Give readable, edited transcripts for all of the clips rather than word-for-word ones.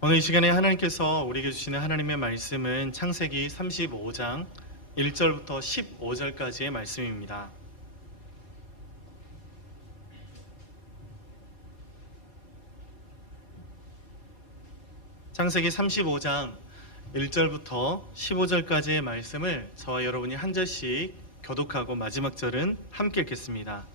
오늘 이 시간에 하나님께서 우리에게 주시는 하나님의 말씀은 창세기 35장 1절부터 15절까지의 말씀입니다. 창세기 35장 1절부터 15절까지의 말씀을 저와 여러분이 한 절씩 교독하고 마지막 절은 함께 읽겠습니다.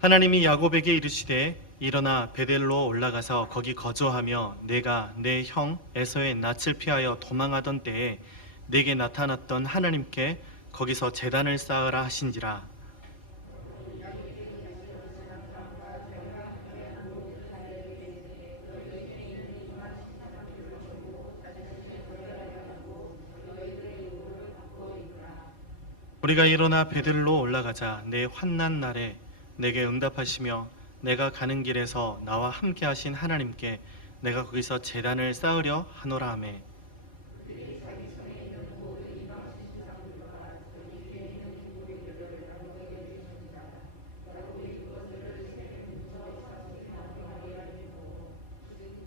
하나님이 야곱에게 이르시되 일어나 베델로 올라가서 거기 거주하며 내가 내 형 에서의 낯을 피하여 도망하던 때에 내게 나타났던 하나님께 거기서 제단을 쌓으라 하신지라. 우리가 일어나 베델로 올라가자 내 환난 날에 내게 응답하시며 내가 가는 길에서 나와 함께 하신 하나님께 내가 거기서 제단을 쌓으려 하노라 하매.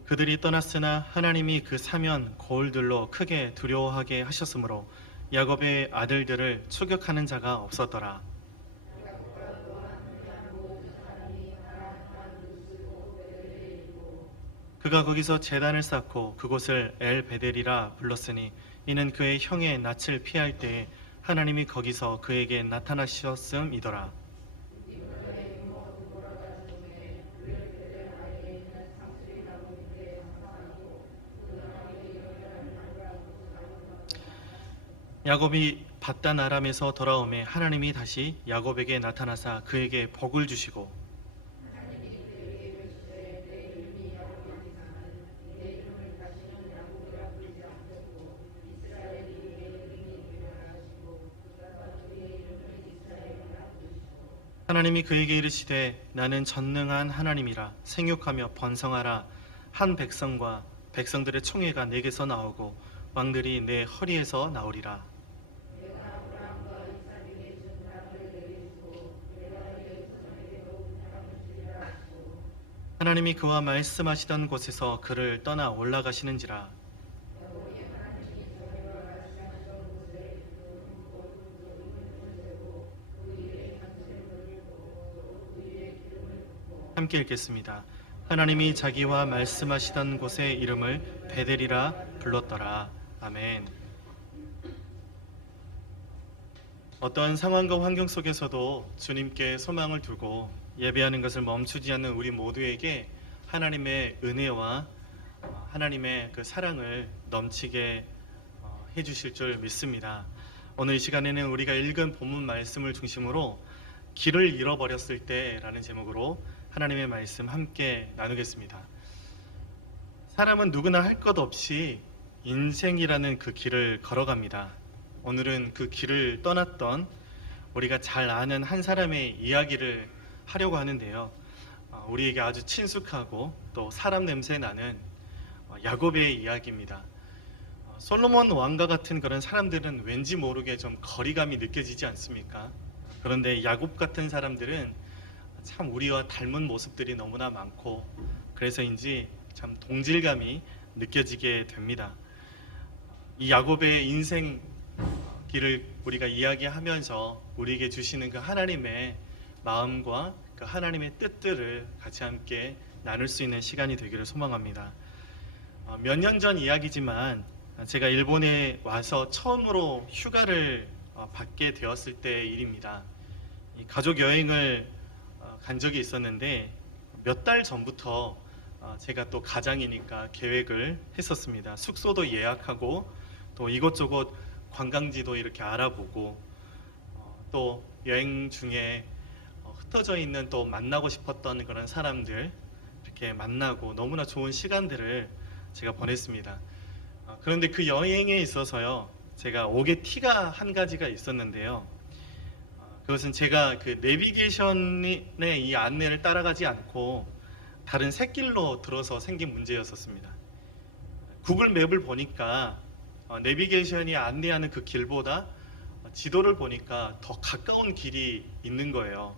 그들이 떠났으나 하나님이 그 사면 고을들로 크게 두려워하게 하셨으므로 야곱의 아들들을 추격하는 자가 없었더라. 그가 거기서 제단을 쌓고 그곳을 엘 베델이라 불렀으니 이는 그의 형의 낯을 피할 때에 하나님이 거기서 그에게 나타나셨음이더라. 야곱이 밧단 아람에서 돌아오매 하나님이 다시 야곱에게 나타나사 그에게 복을 주시고 하나님이 그에게 이르시되 나는 전능한 하나님이라 생육하며 번성하라. 한 백성과 백성들의 총회가 내게서 나오고 왕들이 내 허리에서 나오리라. 하나님이 그와 말씀하시던 곳에서 그를 떠나 올라가시는지라. 함께 읽겠습니다. 하나님이 자기와 말씀하시던 곳의 이름을 베델이라 불렀더라. 아멘. 어떠한 상황과 환경 속에서도 주님께 소망을 두고 예배하는 것을 멈추지 않는 우리 모두에게 하나님의 은혜와 하나님의 그 사랑을 넘치게 해주실 줄 믿습니다. 오늘 이 시간에는 우리가 읽은 본문 말씀을 중심으로 길을 잃어버렸을 때라는 제목으로 하나님의 말씀 함께 나누겠습니다. 사람은 누구나 할 것 없이 인생이라는 그 길을 걸어갑니다. 오늘은 그 길을 떠났던 우리가 잘 아는 한 사람의 이야기를 하려고 하는데요. 우리에게 아주 친숙하고 또 사람 냄새 나는 야곱의 이야기입니다. 솔로몬 왕과 같은 그런 사람들은 왠지 모르게 좀 거리감이 느껴지지 않습니까? 그런데 야곱 같은 사람들은 참 우리와 닮은 모습들이 너무나 많고 그래서인지 참 동질감이 느껴지게 됩니다. 이 야곱의 인생 길을 우리가 이야기하면서 우리에게 주시는 그 하나님의 마음과 그 하나님의 뜻들을 같이 함께 나눌 수 있는 시간이 되기를 소망합니다. 몇 년 전 이야기지만 제가 일본에 와서 처음으로 휴가를 받게 되었을 때의 일입니다. 가족 여행을 간 적이 있었는데 몇 달 전부터 제가 또 가장이니까 계획을 했었습니다. 숙소도 예약하고 또 이곳저곳 관광지도 이렇게 알아보고 또 여행 중에 흩어져 있는 또 만나고 싶었던 그런 사람들 이렇게 만나고 너무나 좋은 시간들을 제가 보냈습니다. 그런데 그 여행에 있어서요, 제가 옥의 티가 한 가지가 있었는데요. 그것은 제가 그 내비게이션의 이 안내를 따라가지 않고 다른 샛길로 들어서 생긴 문제였었습니다. 구글 맵을 보니까 내비게이션이 안내하는 그 길보다 지도를 보니까 더 가까운 길이 있는 거예요.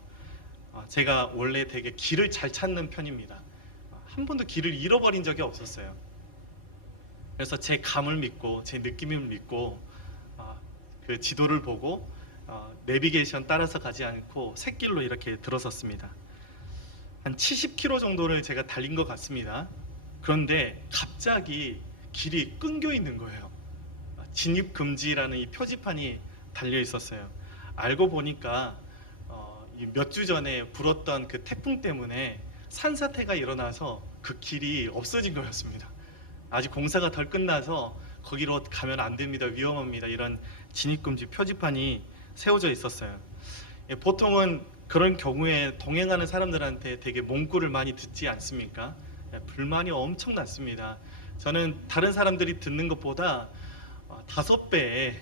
제가 원래 되게 길을 잘 찾는 편입니다. 한 번도 길을 잃어버린 적이 없었어요. 그래서 제 감을 믿고 제 느낌을 믿고 그 지도를 보고 내비게이션 따라서 가지 않고 샛길로 이렇게 들어섰습니다. 한 70km 정도를 제가 달린 것 같습니다. 그런데 갑자기 길이 끊겨 있는 거예요. 진입 금지라는 이 표지판이 달려 있었어요. 알고 보니까 몇 주 전에 불었던 그 태풍 때문에 산사태가 일어나서 그 길이 없어진 거였습니다. 아직 공사가 덜 끝나서 거기로 가면 안 됩니다. 위험합니다. 이런 진입금지 표지판이 세워져 있었어요. 보통은 그런 경우에 동행하는 사람들한테 되게 몽구를 많이 듣지 않습니까? 불만이 엄청났습니다. 저는 다른 사람들이 듣는 것보다 5배의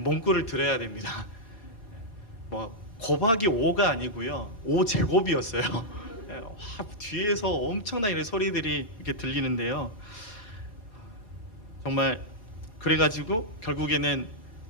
몽구를 들어야 됩니다. 뭐 곱하기 5가 아니고요, 5제곱이었어요. 뒤에서 엄청난 소리들이 이렇게 들리는데요. 정말 그래가지고 결국에는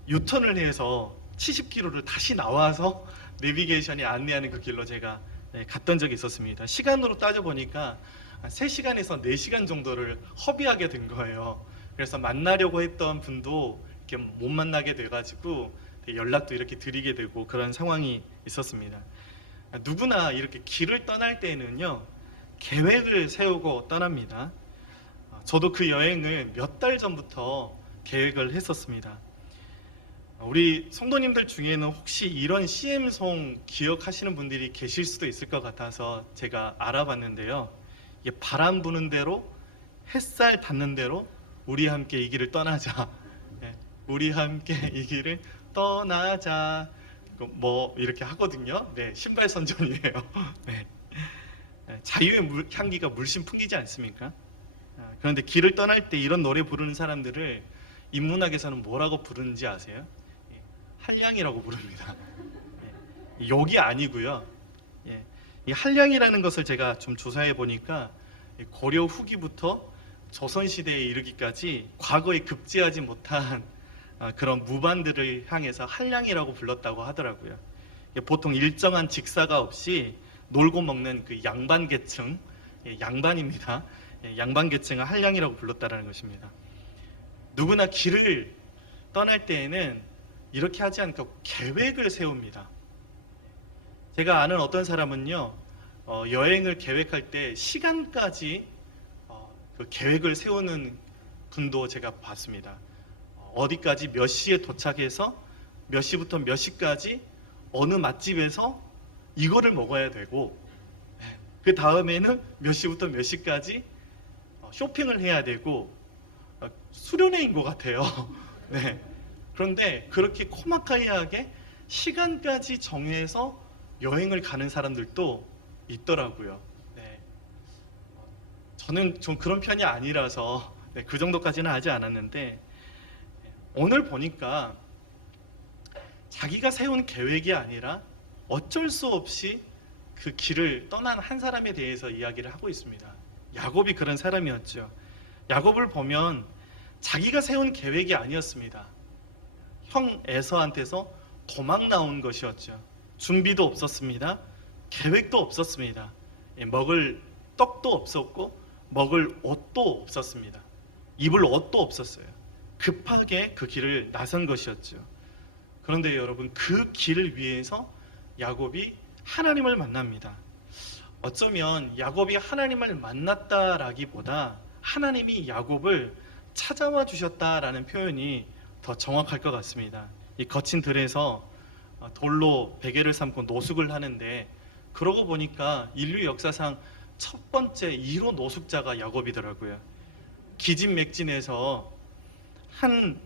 유턴을 해서 70km를 다시 나와서 내비게이션이 안내하는 그 길로 제가 갔던 적이 있었습니다. 시간으로 따져보니까 3시간에서 4시간 정도를 허비하게 된 거예요. 그래서 만나려고 했던 분도 이렇게 못 만나게 돼가지고 연락도 이렇게 드리게 되고 그런 상황이 있었습니다. 누구나 이렇게 길을 떠날 때는요, 계획을 세우고 떠납니다. 저도 그 여행을 몇 달 전부터 계획을 했었습니다. 우리 성도님들 중에는 혹시 이런 CM송 기억하시는 분들이 계실 수도 있을 것 같아서 제가 알아봤는데요. 이게 바람 부는 대로, 햇살 닿는 대로 우리 함께 이 길을 떠나자. 우리 함께 이 길을 떠나자. 뭐 이렇게 하거든요. 네, 신발 선전이에요. 네. 자유의 향기가 물씬 풍기지 않습니까? 그런데 길을 떠날 때 이런 노래 부르는 사람들을 인문학에서는 뭐라고 부르는지 아세요? 한량이라고 부릅니다. 욕이 아니고요. 이 한량이라는 것을 제가 좀 조사해 보니까 고려 후기부터 조선시대에 이르기까지 과거에 급제하지 못한 그런 무반들을 향해서 한량이라고 불렀다고 하더라고요. 보통 일정한 직사가 없이 놀고 먹는 그 양반계층, 양반입니다. 양반계층을 한량이라고 불렀다는 것입니다. 누구나 길을 떠날 때에는 이렇게 하지 않고 계획을 세웁니다. 제가 아는 어떤 사람은요, 여행을 계획할 때 시간까지 그 계획을 세우는 분도 제가 봤습니다. 어디까지 몇 시에 도착해서 몇 시부터 몇 시까지 어느 맛집에서 이거를 먹어야 되고, 그 다음에는 몇 시부터 몇 시까지 쇼핑을 해야 되고, 수련회인 것 같아요. 네. 그런데 그렇게 코마카이하게 시간까지 정해서 여행을 가는 사람들도 있더라고요. 네. 저는 좀 그런 편이 아니라서 그 정도까지는 하지 않았는데, 오늘 보니까 자기가 세운 계획이 아니라 어쩔 수 없이 그 길을 떠난 한 사람에 대해서 이야기를 하고 있습니다. 야곱이 그런 사람이었죠. 야곱을 보면 자기가 세운 계획이 아니었습니다. 형 에서한테서 도망 나온 것이었죠. 준비도 없었습니다. 계획도 없었습니다. 먹을 떡도 없었고 먹을 옷도 없었습니다. 입을 옷도 없었어요. 급하게 그 길을 나선 것이었죠. 그런데 여러분, 그 길을 위해서 야곱이 하나님을 만납니다. 어쩌면 야곱이 하나님을 만났다라기보다 하나님이 야곱을 찾아와 주셨다라는 표현이 더 정확할 것 같습니다. 이 거친 들에서 돌로 베개를 삼고 노숙을 하는데, 그러고 보니까 인류 역사상 첫 번째 1호 노숙자가 야곱이더라고요. 기진맥진해서 한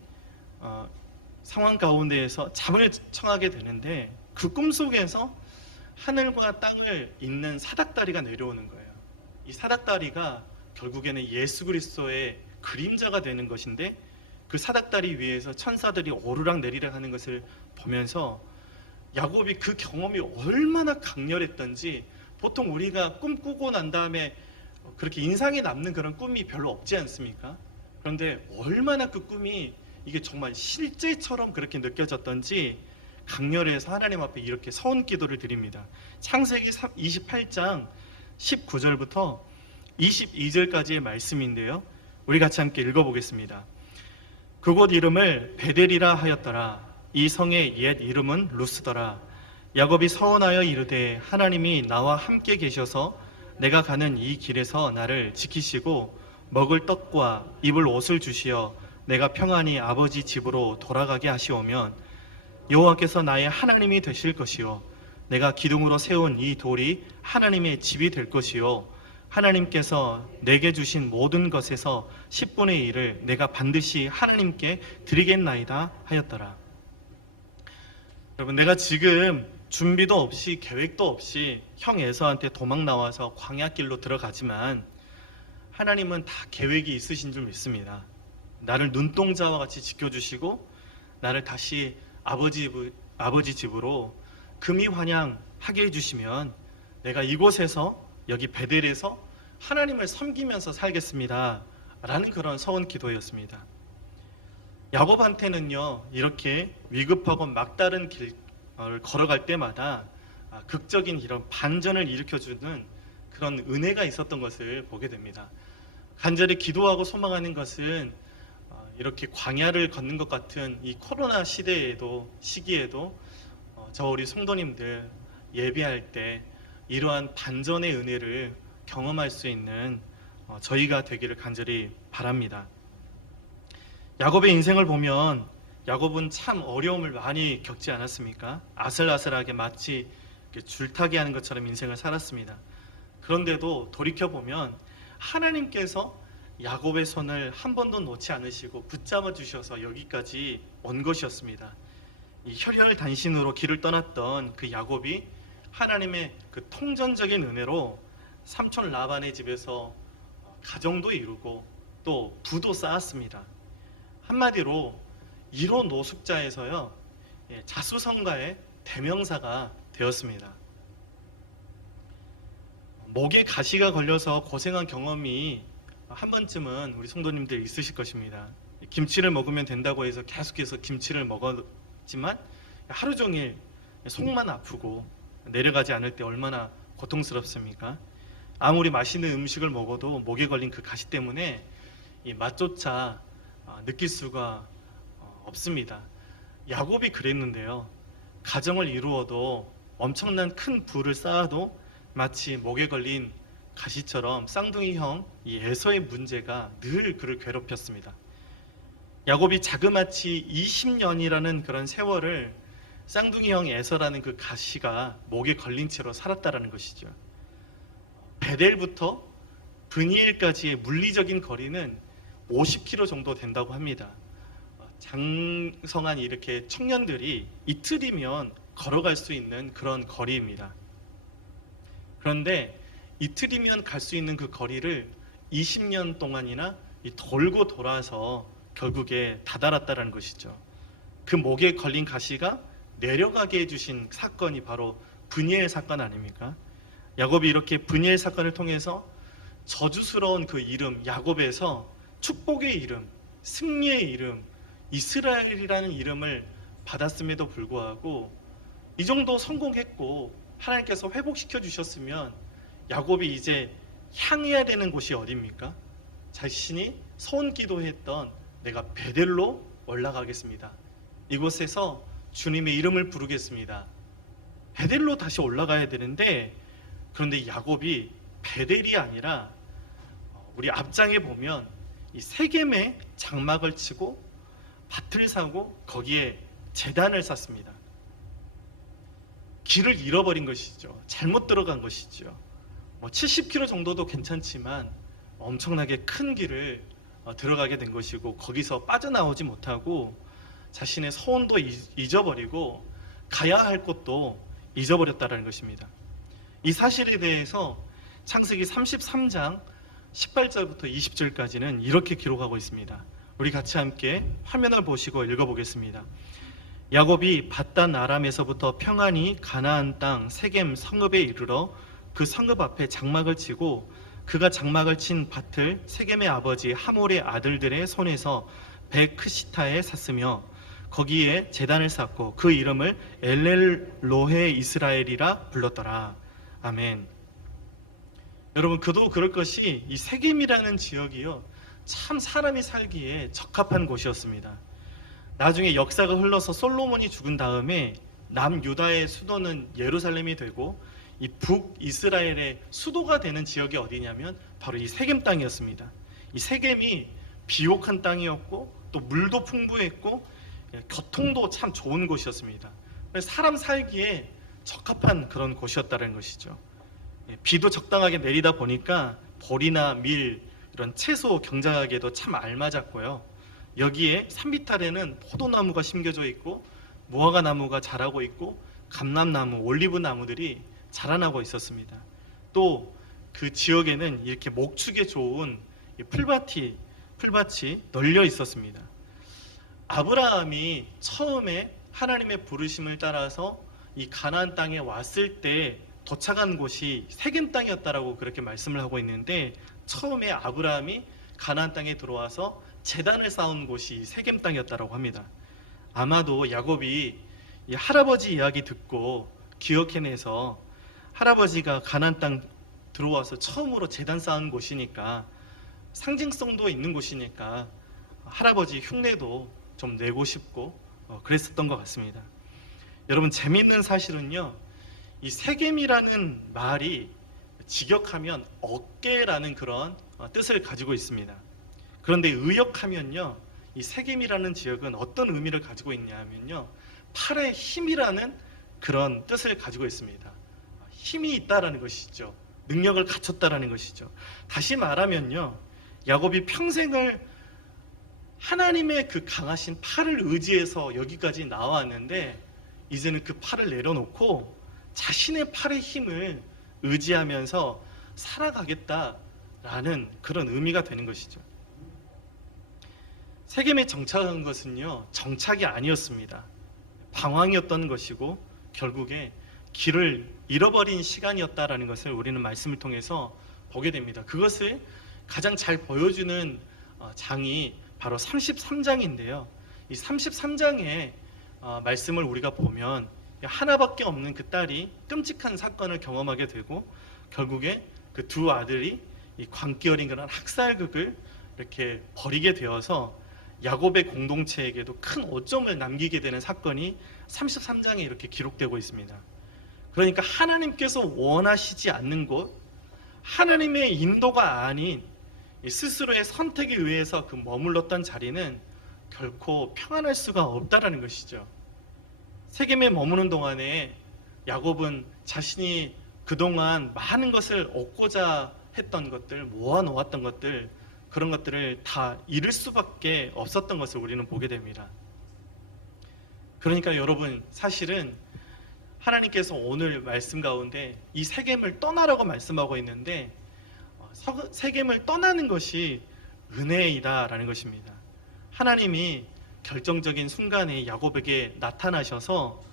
상황 가운데에서 잠을 청하게 되는데, 그 꿈속에서 하늘과 땅을 잇는 사닥다리가 내려오는 거예요. 이 사닥다리가 결국에는 예수 그리스도의 그림자가 되는 것인데, 그 사닥다리 위에서 천사들이 오르락 내리락 하는 것을 보면서 야곱이 그 경험이 얼마나 강렬했던지, 보통 우리가 꿈 꾸고 난 다음에 그렇게 인상에 남는 그런 꿈이 별로 없지 않습니까? 그런데 얼마나 그 꿈이 이게 정말 실제처럼 그렇게 느껴졌던지 강렬해서 하나님 앞에 이렇게 서원 기도를 드립니다. 창세기 28장 19절부터 22절까지의 말씀인데요. 우리 같이 함께 읽어보겠습니다. 그곳 이름을 베델이라 하였더라. 이 성의 옛 이름은 루스더라. 야곱이 서원하여 이르되 하나님이 나와 함께 계셔서 내가 가는 이 길에서 나를 지키시고 먹을 떡과 입을 옷을 주시어 내가 평안히 아버지 집으로 돌아가게 하시오면 여호와께서 나의 하나님이 되실 것이요 내가 기둥으로 세운 이 돌이 하나님의 집이 될 것이요 하나님께서 내게 주신 모든 것에서 10분의 1을 내가 반드시 하나님께 드리겠나이다 하였더라. 여러분, 내가 지금 준비도 없이 계획도 없이 형 에서한테 도망 나와서 광야길로 들어가지만 하나님은 다 계획이 있으신 줄 믿습니다. 나를 눈동자와 같이 지켜주시고 나를 다시 아버지 집으로 금이 환향하게 해주시면 내가 이곳에서 여기 베델에서 하나님을 섬기면서 살겠습니다 라는 그런 서원 기도였습니다. 야곱한테는요, 이렇게 위급하고 막다른 길을 걸어갈 때마다 극적인 이런 반전을 일으켜주는 그런 은혜가 있었던 것을 보게 됩니다. 간절히 기도하고 소망하는 것은 이렇게 광야를 걷는 것 같은 이 코로나 시기에도 저 우리 성도님들 예배할 때 이러한 반전의 은혜를 경험할 수 있는 저희가 되기를 간절히 바랍니다. 야곱의 인생을 보면 야곱은 참 어려움을 많이 겪지 않았습니까? 아슬아슬하게 마치 줄타기 하는 것처럼 인생을 살았습니다. 그런데도 돌이켜보면 하나님께서 야곱의 손을 한 번도 놓지 않으시고 붙잡아 주셔서 여기까지 온 것이었습니다. 이 혈혈단신으로 길을 떠났던 그 야곱이 하나님의 그 통전적인 은혜로 삼촌 라반의 집에서 가정도 이루고 또 부도 쌓았습니다. 한마디로 이로 노숙자에서요, 자수성가의 대명사가 되었습니다. 목에 가시가 걸려서 고생한 경험이 한 번쯤은 우리 성도님들 있으실 것입니다. 김치를 먹으면 된다고 해서 계속해서 김치를 먹었지만 하루 종일 속만 아프고 내려가지 않을 때 얼마나 고통스럽습니까? 아무리 맛있는 음식을 먹어도 목에 걸린 그 가시 때문에 이 맛조차 느낄 수가 없습니다. 야곱이 그랬는데요. 가정을 이루어도 엄청난 큰 부를 쌓아도 마치 목에 걸린 가시처럼 쌍둥이 형 이 에서의 문제가 늘 그를 괴롭혔습니다. 야곱이 자그마치 20년이라는 그런 세월을 쌍둥이 형 에서라는 그 가시가 목에 걸린 채로 살았다라는 것이죠. 베델부터 브니엘까지의 물리적인 거리는 50km 정도 된다고 합니다. 장성한 이렇게 청년들이 이틀이면 걸어갈 수 있는 그런 거리입니다. 그런데 이틀이면 갈 수 있는 그 거리를 20년 동안이나 돌고 돌아서 결국에 다다랐다는 것이죠. 그 목에 걸린 가시가 내려가게 해주신 사건이 바로 브니엘 사건 아닙니까? 야곱이 이렇게 브니엘 사건을 통해서 저주스러운 그 이름 야곱에서 축복의 이름, 승리의 이름, 이스라엘이라는 이름을 받았음에도 불구하고 이 정도 성공했고 하나님께서 회복시켜 주셨으면 야곱이 이제 향해야 되는 곳이 어디입니까? 자신이 소원 기도했던 내가 베델로 올라가겠습니다. 이곳에서 주님의 이름을 부르겠습니다. 베델로 다시 올라가야 되는데 그런데 야곱이 베델이 아니라 우리 앞장에 보면 이 세겜에 장막을 치고 밭을 사고 거기에 제단을 쌓습니다. 길을 잃어버린 것이죠. 잘못 들어간 것이죠. 70km 정도도 괜찮지만 엄청나게 큰 길을 들어가게 된 것이고 거기서 빠져나오지 못하고 자신의 소원도 잊어버리고 가야 할 곳도 잊어버렸다는 것입니다. 이 사실에 대해서 창세기 33장 18절부터 20절까지는 이렇게 기록하고 있습니다. 우리 같이 함께 화면을 보시고 읽어보겠습니다. 야곱이 밧단 아람에서부터 평안히 가나안 땅 세겜 성읍에 이르러 그 성읍 앞에 장막을 치고 그가 장막을 친 밭을 세겜의 아버지 하몰의 아들들의 손에서 베크시타에 샀으며 거기에 제단을 쌓고 그 이름을 엘렐로헤 이스라엘이라 불렀더라. 아멘. 여러분, 그도 그럴 것이 이 세겜이라는 지역이요, 참 사람이 살기에 적합한 곳이었습니다. 나중에 역사가 흘러서 솔로몬이 죽은 다음에 남유다의 수도는 예루살렘이 되고 이 북이스라엘의 수도가 되는 지역이 어디냐면 바로 이 세겜 땅이었습니다. 이 세겜이 비옥한 땅이었고 또 물도 풍부했고 교통도 참 좋은 곳이었습니다. 그래서 사람 살기에 적합한 그런 곳이었다는 것이죠. 비도 적당하게 내리다 보니까 보리나 밀, 이런 채소 경작하기에도 참 알맞았고요. 여기에 산비탈에는 포도나무가 심겨져 있고 무화과 나무가 자라고 있고 감람나무, 올리브 나무들이 자라나고 있었습니다. 또 그 지역에는 이렇게 목축에 좋은 풀밭이 널려 있었습니다. 아브라함이 처음에 하나님의 부르심을 따라서 이 가나안 땅에 왔을 때 도착한 곳이 세겜 땅이었다라고 그렇게 말씀을 하고 있는데, 처음에 아브라함이 가나안 땅에 들어와서 제단을 쌓은 곳이 세겜 땅이었다라고 합니다. 아마도 야곱이 이 할아버지 이야기 듣고 기억해내서, 할아버지가 가나안 땅 들어와서 처음으로 제단 쌓은 곳이니까 상징성도 있는 곳이니까 할아버지 흉내도 좀 내고 싶고 그랬었던 것 같습니다. 여러분, 재미있는 사실은요, 이 세겜이라는 말이 직역하면 어깨라는 그런 뜻을 가지고 있습니다. 그런데 의역하면요, 이 세겜이라는 지역은 어떤 의미를 가지고 있냐면요, 팔의 힘이라는 그런 뜻을 가지고 있습니다. 힘이 있다라는 것이죠. 능력을 갖췄다라는 것이죠. 다시 말하면요, 야곱이 평생을 하나님의 그 강하신 팔을 의지해서 여기까지 나왔는데 이제는 그 팔을 내려놓고 자신의 팔의 힘을 의지하면서 살아가겠다라는 그런 의미가 되는 것이죠. 세겜에 정착한 것은요, 정착이 아니었습니다. 방황이었던 것이고 결국에 길을 잃어버린 시간이었다라는 것을 우리는 말씀을 통해서 보게 됩니다. 그것을 가장 잘 보여주는 장이 바로 33장인데요. 이 33장의 말씀을 우리가 보면 하나밖에 없는 그 딸이 끔찍한 사건을 경험하게 되고 결국에 그 두 아들이 이 광기 어린 그런 학살극을 이렇게 벌이게 되어서 야곱의 공동체에게도 큰 오점을 남기게 되는 사건이 33장에 이렇게 기록되고 있습니다. 그러니까 하나님께서 원하시지 않는 곳, 하나님의 인도가 아닌 스스로의 선택에 의해서 그 머물렀던 자리는 결코 평안할 수가 없다라는 것이죠. 세겜에 머무는 동안에 야곱은 자신이 그동안 많은 것을 얻고자 했던 것들, 모아놓았던 것들, 그런 것들을 다 잃을 수밖에 없었던 것을 우리는 보게 됩니다. 그러니까 여러분, 사실은 하나님께서 오늘 말씀 가운데 이 세겜을 떠나라고 말씀하고 있는데 세겜을 떠나는 것이 은혜이다라는 것입니다. 하나님이 결정적인 순간에 야곱에게 나타나셔서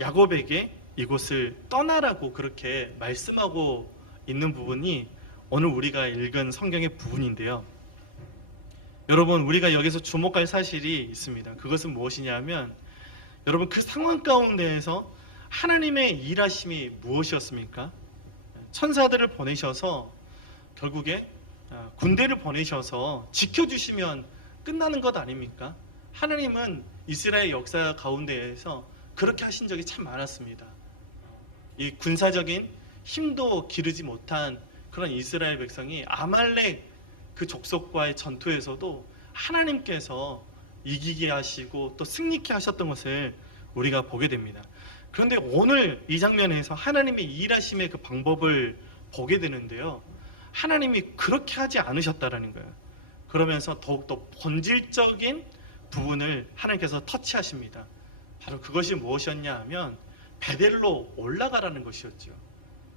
야곱에게 이곳을 떠나라고 그렇게 말씀하고 있는 부분이 오늘 우리가 읽은 성경의 부분인데요. 여러분, 우리가 여기서 주목할 사실이 있습니다. 그것은 무엇이냐면, 여러분, 그 상황 가운데에서 하나님의 일하심이 무엇이었습니까? 천사들을 보내셔서 결국에 군대를 보내셔서 지켜주시면 끝나는 것 아닙니까? 하나님은 이스라엘 역사 가운데에서 그렇게 하신 적이 참 많았습니다. 이 군사적인 힘도 기르지 못한 그런 이스라엘 백성이 아말렉 그 족속과의 전투에서도 하나님께서 이기게 하시고 또 승리케 하셨던 것을 우리가 보게 됩니다. 그런데 오늘 이 장면에서 하나님의 일하심의 그 방법을 보게 되는데요, 하나님이 그렇게 하지 않으셨다라는 거예요. 그러면서 더욱더 본질적인 부분을 하나님께서 터치하십니다. 바로 그것이 무엇이었냐 하면 베델로 올라가라는 것이었죠.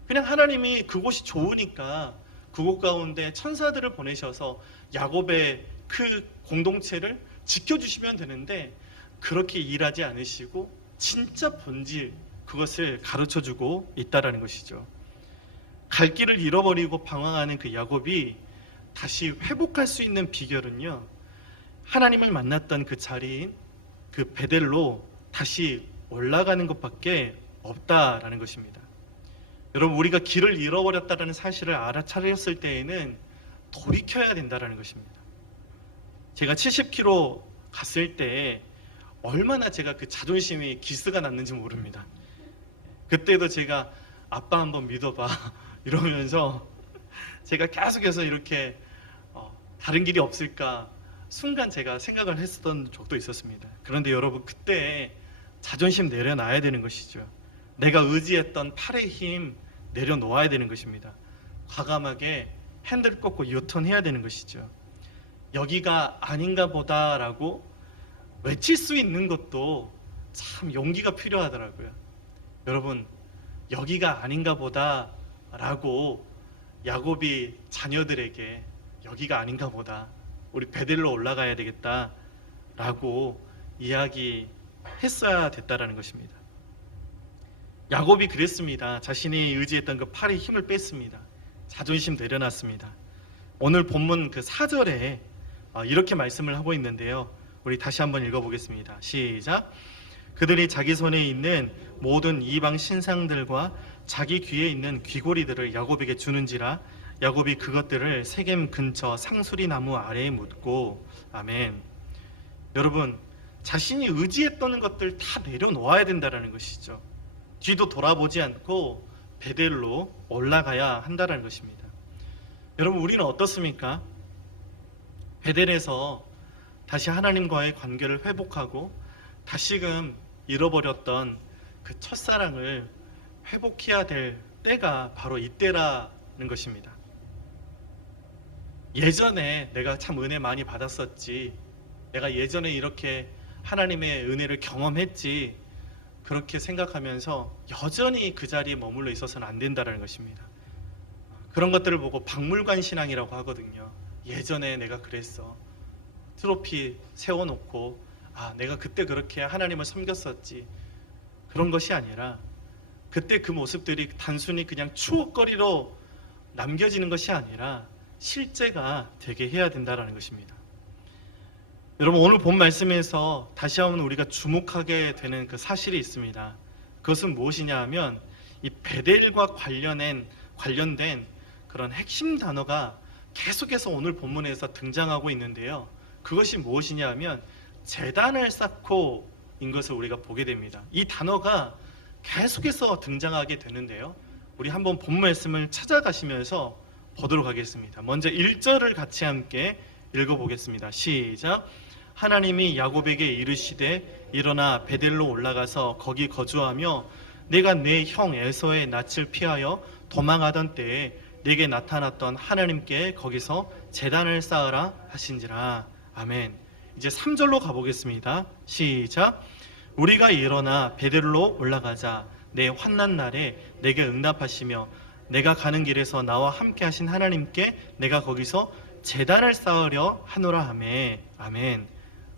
그냥 하나님이 그곳이 좋으니까 그곳 가운데 천사들을 보내셔서 야곱의 그 공동체를 지켜주시면 되는데 그렇게 일하지 않으시고 진짜 본질, 그것을 가르쳐주고 있다라는 것이죠. 갈 길을 잃어버리고 방황하는 그 야곱이 다시 회복할 수 있는 비결은요, 하나님을 만났던 그 자리인 그 베델로 다시 올라가는 것밖에 없다라는 것입니다. 여러분, 우리가 길을 잃어버렸다는 사실을 알아차렸을 때에는 돌이켜야 된다는 것입니다. 제가 70km 갔을 때 얼마나 제가 그 자존심이 기스가 났는지 모릅니다. 그때도 제가 아빠 한번 믿어봐 이러면서 제가 계속해서 이렇게 다른 길이 없을까 순간 제가 생각을 했었던 적도 있었습니다. 그런데 여러분, 그때 자존심 내려놔야 되는 것이죠. 내가 의지했던 팔의 힘 내려놓아야 되는 것입니다. 과감하게 핸들을 꺾고 유턴해야 되는 것이죠. 여기가 아닌가 보다라고 외칠 수 있는 것도 참 용기가 필요하더라고요. 여러분, 여기가 아닌가 보다라고 야곱이 자녀들에게 여기가 아닌가 보다, 우리 베델로 올라가야 되겠다라고 이야기했어야 됐다라는 것입니다. 야곱이 그랬습니다. 자신이 의지했던 그 팔의 힘을 뺐습니다. 자존심 내려놨습니다. 오늘 본문 그 4절에 이렇게 말씀을 하고 있는데요. 우리 다시 한번 읽어보겠습니다. 시작. 그들이 자기 손에 있는 모든 이방 신상들과 자기 귀에 있는 귀고리들을 야곱에게 주는지라 야곱이 그것들을 세겜 근처 상수리 나무 아래에 묻고. 아멘. 여러분, 자신이 의지했던 것들 다 내려놓아야 된다는 것이죠. 뒤도 돌아보지 않고 베델로 올라가야 한다는 것입니다. 여러분, 우리는 어떻습니까? 베델에서 다시 하나님과의 관계를 회복하고 다시금 잃어버렸던 그 첫사랑을 회복해야 될 때가 바로 이때라는 것입니다. 예전에 내가 참 은혜 많이 받았었지, 내가 예전에 이렇게 하나님의 은혜를 경험했지, 그렇게 생각하면서 여전히 그 자리에 머물러 있어서는 안 된다는 것입니다. 그런 것들을 보고 박물관 신앙이라고 하거든요. 예전에 내가 그랬어, 트로피 세워놓고 내가 그때 그렇게 하나님을 섬겼었지, 그런 것이 아니라 그때 그 모습들이 단순히 그냥 추억거리로 남겨지는 것이 아니라 실제가 되게 해야 된다는 것입니다. 여러분, 오늘 본 말씀에서 다시 한번 우리가 주목하게 되는 그 사실이 있습니다. 그것은 무엇이냐 하면 이 베델과 관련된 그런 핵심 단어가 계속해서 오늘 본문에서 등장하고 있는데요. 그것이 무엇이냐 하면 제단을 쌓고인 것을 우리가 보게 됩니다. 이 단어가 계속해서 등장하게 되는데요. 우리 한번 본 말씀을 찾아가시면서 보도록 하겠습니다. 먼저 1절을 같이 함께 읽어보겠습니다. 시작. 하나님이 야곱에게 이르시되 일어나 베델로 올라가서 거기 거주하며 내가 내 형 에서의 낯을 피하여 도망하던 때에 내게 나타났던 하나님께 거기서 제단을 쌓으라 하신지라. 아멘. 이제 3절로 가보겠습니다. 시작. 우리가 일어나 베델로 올라가자. 내 환난 날에 내게 응답하시며 내가 가는 길에서 나와 함께 하신 하나님께 내가 거기서 제단을 쌓으려 하노라 하매. 아멘.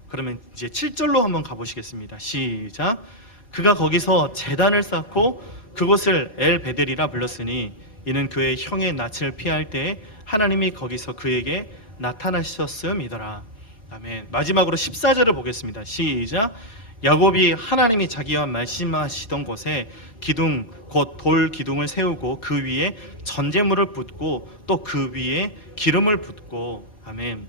그러면 이제 7절로 한번 가보시겠습니다. 시작. 그가 거기서 제단을 쌓고 그곳을 엘 베델이라 불렀으니 이는 그의 형의 낯을 피할 때에 하나님이 거기서 그에게 나타나셨음이더라. 아멘. 마지막으로 14절을 보겠습니다. 시작. 야곱이 하나님이 자기와 말씀하시던 곳에 기둥 곧 돌 기둥을 세우고 그 위에 전제물을 붓고 또 그 위에 기름을 붓고. 아멘.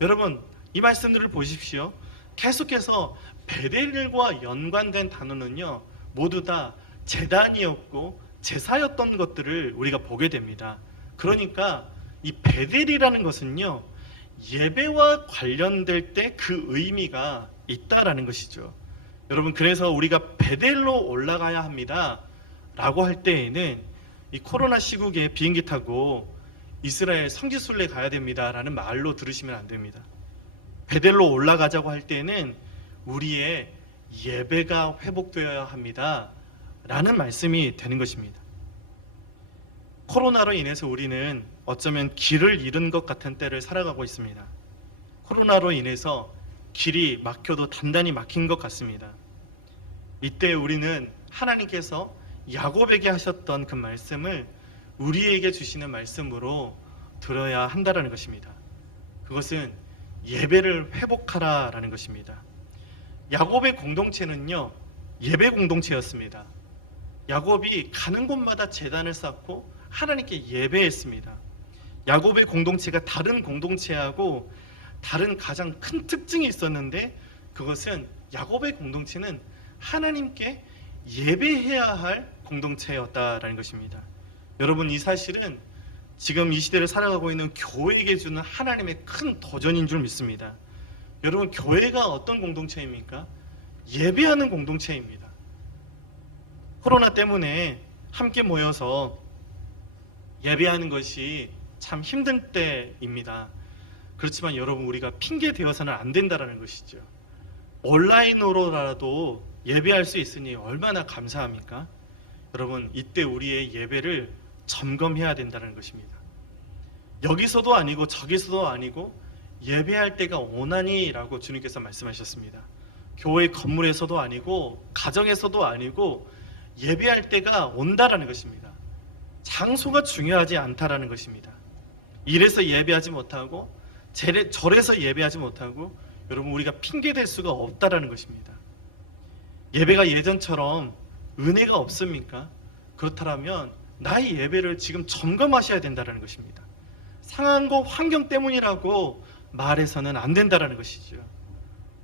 여러분, 이 말씀들을 보십시오. 계속해서 베델과 연관된 단어는요, 모두 다 제단이었고 제사였던 것들을 우리가 보게 됩니다. 그러니까 이 베델이라는 것은요, 예배와 관련될 때 그 의미가 있다라는 것이죠. 여러분, 그래서 우리가 베델로 올라가야 합니다 라고 할 때에는 이 코로나 시국에 비행기 타고 이스라엘 성지순례 가야 됩니다 라는 말로 들으시면 안 됩니다. 베델로 올라가자고 할 때는 우리의 예배가 회복되어야 합니다 라는 말씀이 되는 것입니다. 코로나로 인해서 우리는 어쩌면 길을 잃은 것 같은 때를 살아가고 있습니다. 코로나로 인해서 길이 막혀도 단단히 막힌 것 같습니다. 이때 우리는 하나님께서 야곱에게 하셨던 그 말씀을 우리에게 주시는 말씀으로 들어야 한다는 것입니다. 그것은 예배를 회복하라라는 것입니다. 야곱의 공동체는요, 예배 공동체였습니다. 야곱이 가는 곳마다 제단을 쌓고 하나님께 예배했습니다. 야곱의 공동체가 다른 공동체하고 다른 가장 큰 특징이 있었는데, 그것은 야곱의 공동체는 하나님께 예배해야 할 공동체였다라는 것입니다. 여러분, 이 사실은 지금 이 시대를 살아가고 있는 교회에게 주는 하나님의 큰 도전인 줄 믿습니다. 여러분, 교회가 어떤 공동체입니까? 예배하는 공동체입니다. 코로나 때문에 함께 모여서 예배하는 것이 참 힘든 때입니다. 그렇지만 여러분, 우리가 핑계 대어서는 안 된다는 것이죠. 온라인으로라도 예배할 수 있으니 얼마나 감사합니까? 여러분, 이때 우리의 예배를 점검해야 된다는 것입니다. 여기서도 아니고 저기서도 아니고 예배할 때가 오나니라고 주님께서 말씀하셨습니다. 교회 건물에서도 아니고 가정에서도 아니고 예배할 때가 온다라는 것입니다. 장소가 중요하지 않다라는 것입니다. 이래서 예배하지 못하고 절에서 예배하지 못하고 여러분, 우리가 핑계댈 수가 없다라는 것입니다. 예배가 예전처럼 은혜가 없습니까? 그렇다면 나의 예배를 지금 점검하셔야 된다는 것입니다. 상황과 환경 때문이라고 말해서는 안 된다는 것이죠.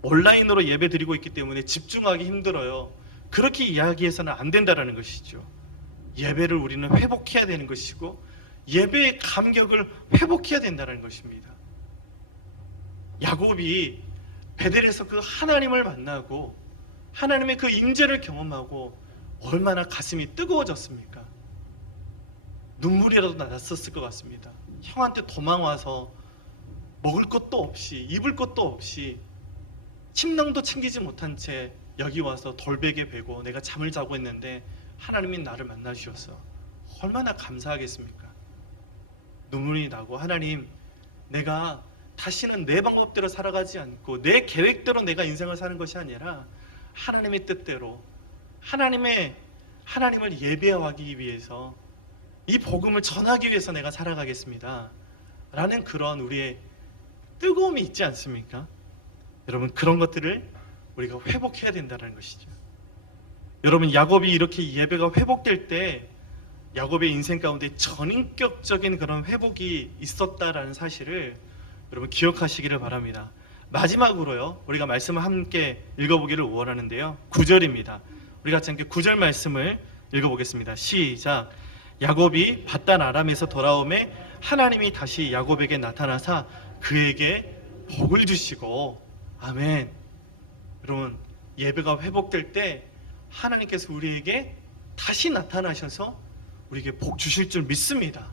온라인으로 예배 드리고 있기 때문에 집중하기 힘들어요. 그렇게 이야기해서는 안 된다는 것이죠. 예배를 우리는 회복해야 되는 것이고 예배의 감격을 회복해야 된다는 것입니다. 야곱이 베델에서 그 하나님을 만나고 하나님의 그 임재를 경험하고 얼마나 가슴이 뜨거워졌습니까? 눈물이라도 났었을 것 같습니다. 형한테 도망와서 먹을 것도 없이 입을 것도 없이 침낭도 챙기지 못한 채 여기 와서 돌베개 베고 내가 잠을 자고 있는데 하나님이 나를 만나 주셔서 얼마나 감사하겠습니까? 눈물이 나고, 하나님, 내가 다시는 내 방법대로 살아가지 않고 내 계획대로 내가 인생을 사는 것이 아니라 하나님의 뜻대로 하나님을 예배하기 위해서 이 복음을 전하기 위해서 내가 살아가겠습니다 라는 그런 우리의 뜨거움이 있지 않습니까? 여러분, 그런 것들을 우리가 회복해야 된다는 것이죠. 여러분, 야곱이 이렇게 예배가 회복될 때 야곱의 인생 가운데 전인격적인 그런 회복이 있었다라는 사실을 여러분 기억하시기를 바랍니다. 마지막으로요, 우리가 말씀을 함께 읽어보기를 원하는데요, 9절입니다. 우리 같이 함께 9절 말씀을 읽어보겠습니다. 시작. 야곱이 밧단 아람에서 돌아오매 하나님이 다시 야곱에게 나타나사 그에게 복을 주시고. 아멘. 여러분, 예배가 회복될 때 하나님께서 우리에게 다시 나타나셔서 우리에게 복 주실 줄 믿습니다.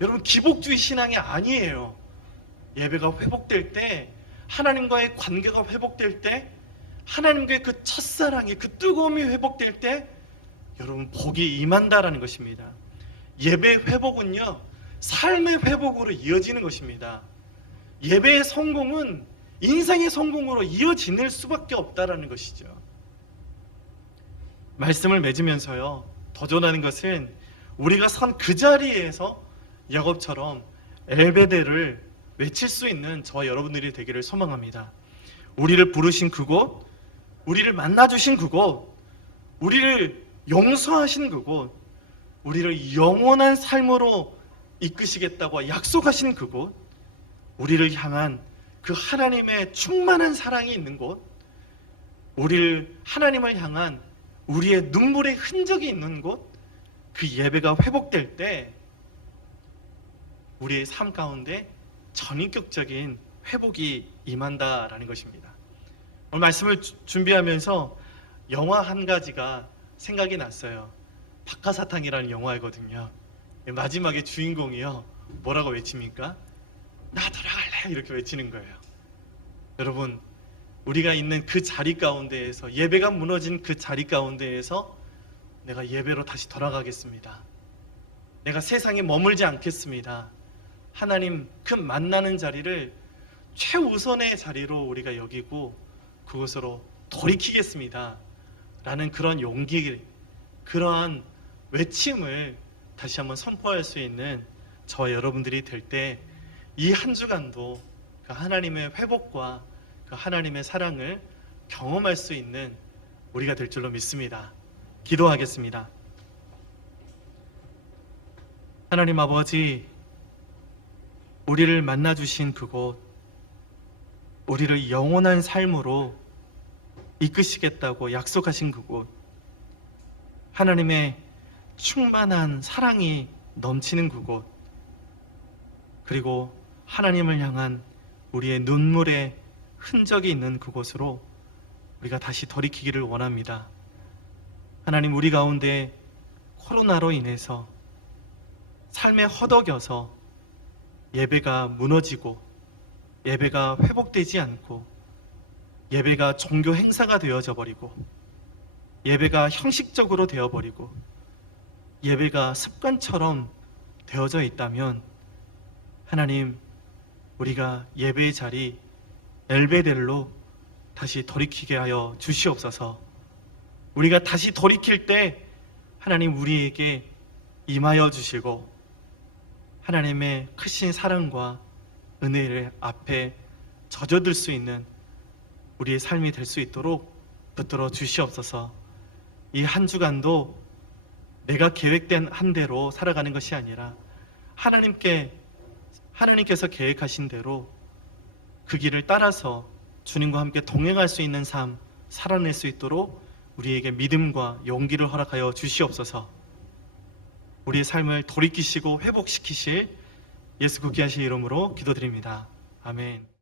여러분, 기복주의 신앙이 아니에요. 예배가 회복될 때, 하나님과의 관계가 회복될 때, 하나님과의 그 첫사랑이, 그 뜨거움이 회복될 때 여러분, 복이 임한다라는 것입니다. 예배 회복은요, 삶의 회복으로 이어지는 것입니다. 예배의 성공은 인생의 성공으로 이어질 수밖에 없다라는 것이죠. 말씀을 맺으면서요, 도전하는 것은 우리가 선 그 자리에서 야곱처럼 엘베데를 외칠 수 있는 저와 여러분들이 되기를 소망합니다. 우리를 부르신 그곳, 우리를 만나주신 그곳, 우리를 용서하신 그곳, 우리를 영원한 삶으로 이끄시겠다고 약속하신 그곳, 우리를 향한 그 하나님의 충만한 사랑이 있는 곳, 하나님을 향한 우리의 눈물의 흔적이 있는 곳, 그 예배가 회복될 때 우리의 삶 가운데 전인격적인 회복이 임한다라는 것입니다. 오늘 말씀을 준비하면서 영화 한 가지가 생각이 났어요. 박하사탕이라는 영화이거든요. 마지막에 주인공이요, 뭐라고 외칩니까? 나 돌아갈래, 이렇게 외치는 거예요. 여러분, 우리가 있는 그 자리 가운데에서, 예배가 무너진 그 자리 가운데에서 내가 예배로 다시 돌아가겠습니다. 내가 세상에 머물지 않겠습니다. 하나님 그 만나는 자리를 최우선의 자리로 우리가 여기고 그곳으로 돌이키겠습니다 라는 그런 용기, 그러한 외침을 다시 한번 선포할 수 있는 저와 여러분들이 될 때 이 한 주간도 그 하나님의 회복과 그 하나님의 사랑을 경험할 수 있는 우리가 될 줄로 믿습니다. 기도하겠습니다. 하나님 아버지, 우리를 만나 주신 그곳, 우리를 영원한 삶으로 이끄시겠다고 약속하신 그곳, 하나님의 충만한 사랑이 넘치는 그곳, 그리고 하나님을 향한 우리의 눈물의 흔적이 있는 그곳으로 우리가 다시 돌이키기를 원합니다. 하나님, 우리 가운데 코로나로 인해서 삶에 허덕여서 예배가 무너지고 예배가 회복되지 않고 예배가 종교 행사가 되어져 버리고 예배가 형식적으로 되어버리고 예배가 습관처럼 되어져 있다면 하나님, 우리가 예배의 자리 엘베델로 다시 돌이키게 하여 주시옵소서. 우리가 다시 돌이킬 때 하나님 우리에게 임하여 주시고 하나님의 크신 사랑과 은혜를 앞에 젖어들 수 있는 우리의 삶이 될 수 있도록 붙들어 주시옵소서. 이 한 주간도 내가 계획된 한 대로 살아가는 것이 아니라 하나님께서 계획하신 대로 그 길을 따라서 주님과 함께 동행할 수 있는 삶 살아낼 수 있도록 우리에게 믿음과 용기를 허락하여 주시옵소서. 우리의 삶을 돌이키시고 회복시키실 예수 귀하신 이름으로 기도드립니다. 아멘.